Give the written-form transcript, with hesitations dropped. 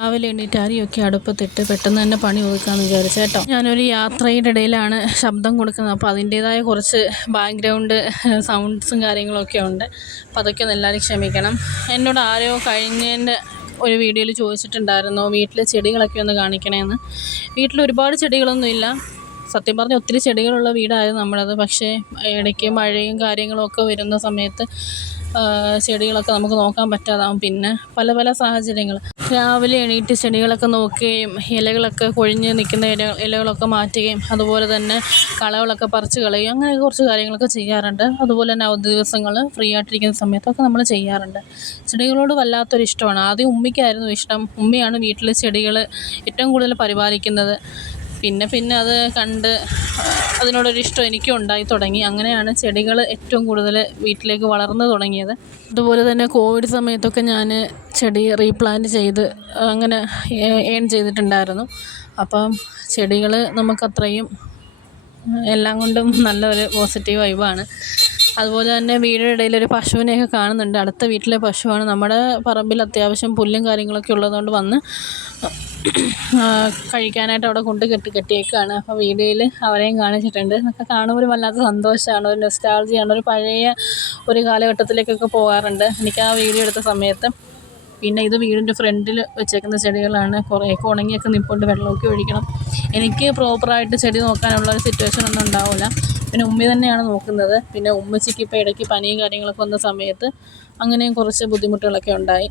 രാവിലെ എണീറ്റ് അരിയൊക്കെ അടുപ്പത്തിട്ട് പെട്ടെന്ന് തന്നെ പണി ഒതുക്കാമെന്ന് വിചാരിച്ചു കേട്ടോ. ഞാനൊരു യാത്രയുടെ ഇടയിലാണ് ശബ്ദം കൊടുക്കുന്നത്. അപ്പോൾ അതിൻ്റേതായ കുറച്ച് ബാക്ക്ഗ്രൗണ്ട് സൗണ്ട്സും കാര്യങ്ങളൊക്കെ ഉണ്ട്. അപ്പോൾ അതൊക്കെ ഒന്ന് എല്ലാവരും ക്ഷമിക്കണം. എന്നോട് ആരോ കഴിഞ്ഞതിൻ്റെ ഒരു വീഡിയോയിൽ ചോദിച്ചിട്ടുണ്ടായിരുന്നു വീട്ടിലെ ചെടികളൊക്കെ ഒന്ന് കാണിക്കണമെന്ന്. വീട്ടിൽ ഒരുപാട് ചെടികളൊന്നുമില്ല, സത്യം പറഞ്ഞാൽ ഒത്തിരി ചെടികളുള്ള വീടായിരുന്നു നമ്മളത്. പക്ഷേ ഇടയ്ക്ക് മഴയും കാര്യങ്ങളും ഒക്കെ വരുന്ന സമയത്ത് ചെടികളൊക്കെ നമുക്ക് നോക്കാൻ പറ്റാതാവും. പിന്നെ പല പല സാഹചര്യങ്ങൾ. രാവിലെ എണീറ്റ് ചെടികളൊക്കെ നോക്കുകയും ഇലകളൊക്കെ കൊഴിഞ്ഞ് നിൽക്കുന്ന ഇലകളൊക്കെ മാറ്റുകയും അതുപോലെ തന്നെ കളകളൊക്കെ പറിച്ച് കളയുകയും അങ്ങനെ കുറച്ച് കാര്യങ്ങളൊക്കെ ചെയ്യാറുണ്ട്. അതുപോലെ തന്നെ അവധി ദിവസങ്ങൾ ഫ്രീ ആയിട്ടിരിക്കുന്ന സമയത്തൊക്കെ നമ്മൾ ചെയ്യാറുണ്ട്. ചെടികളോട് വല്ലാത്തൊരു ഇഷ്ടമാണ്. ആദ്യം ഉമ്മിക്കായിരുന്നു ഇഷ്ടം. ഉമ്മിയാണ് വീട്ടിൽ ചെടികൾ ഏറ്റവും കൂടുതൽ പരിപാലിക്കുന്നത്. പിന്നെ അത് കണ്ട് അതിനോടൊരിഷ്ടം എനിക്കും ഉണ്ടായി തുടങ്ങി. അങ്ങനെയാണ് ചെടികൾ ഏറ്റവും കൂടുതൽ വീട്ടിലേക്ക് വളർന്നു തുടങ്ങിയത്. അതുപോലെ തന്നെ കോവിഡ് സമയത്തൊക്കെ ഞാൻ ചെടി റീപ്ലാന്റ് ചെയ്ത് അങ്ങനെ ഏൺ ചെയ്തിട്ടുണ്ടായിരുന്നു. അപ്പം ചെടികൾ നമുക്കത്രയും എല്ലാം കൊണ്ടും നല്ലൊരു പോസിറ്റീവ് വൈബാണ്. അതുപോലെ തന്നെ വീടിൻ്റെ ഇടയിലൊരു പശുവിനെയൊക്കെ കാണുന്നുണ്ട്. അടുത്ത വീട്ടിലെ പശുവാണ്. നമ്മുടെ പറമ്പിൽ അത്യാവശ്യം പുല്ലും കാര്യങ്ങളൊക്കെ ഉള്ളതുകൊണ്ട് വന്ന് കഴിക്കാനായിട്ട് അവിടെ കൊണ്ട് കെട്ടിയേക്കാണ്. അപ്പോൾ വീഡിയോയിൽ അവരെയും കാണിച്ചിട്ടുണ്ട്. അതൊക്കെ കാണുമ്പോൾ ഒരു വല്ലാത്ത സന്തോഷമാണ്, ഒരു നൊസ്റ്റാൾജിയാണ്, ഒരു പഴയ ഒരു കാലഘട്ടത്തിലേക്കൊക്കെ പോകാറുണ്ട് എനിക്ക് ആ വീഡിയോ എടുത്ത സമയത്ത്. പിന്നെ ഇത് വീടിൻ്റെ ഫ്രണ്ടിൽ വെച്ചേക്കുന്ന ചെടികളാണ്. കുറേയൊക്കെ ഉണങ്ങിയൊക്കെ നിൽപ്പുണ്ട്, വെള്ളമൊക്കെ ഒഴിക്കണം. എനിക്ക് പ്രോപ്പറായിട്ട് ചെടി നോക്കാനുള്ള ഒരു സിറ്റുവേഷൻ ഒന്നും ഉണ്ടാവില്ല. പിന്നെ ഉമ്മി തന്നെയാണ് നോക്കുന്നത്. പിന്നെ ഉമ്മച്ചിക്ക് ഇപ്പോൾ ഇടയ്ക്ക് പനിയും കാര്യങ്ങളൊക്കെ വന്ന സമയത്ത് അങ്ങനെയും കുറച്ച് ബുദ്ധിമുട്ടുകളൊക്കെ ഉണ്ടായി.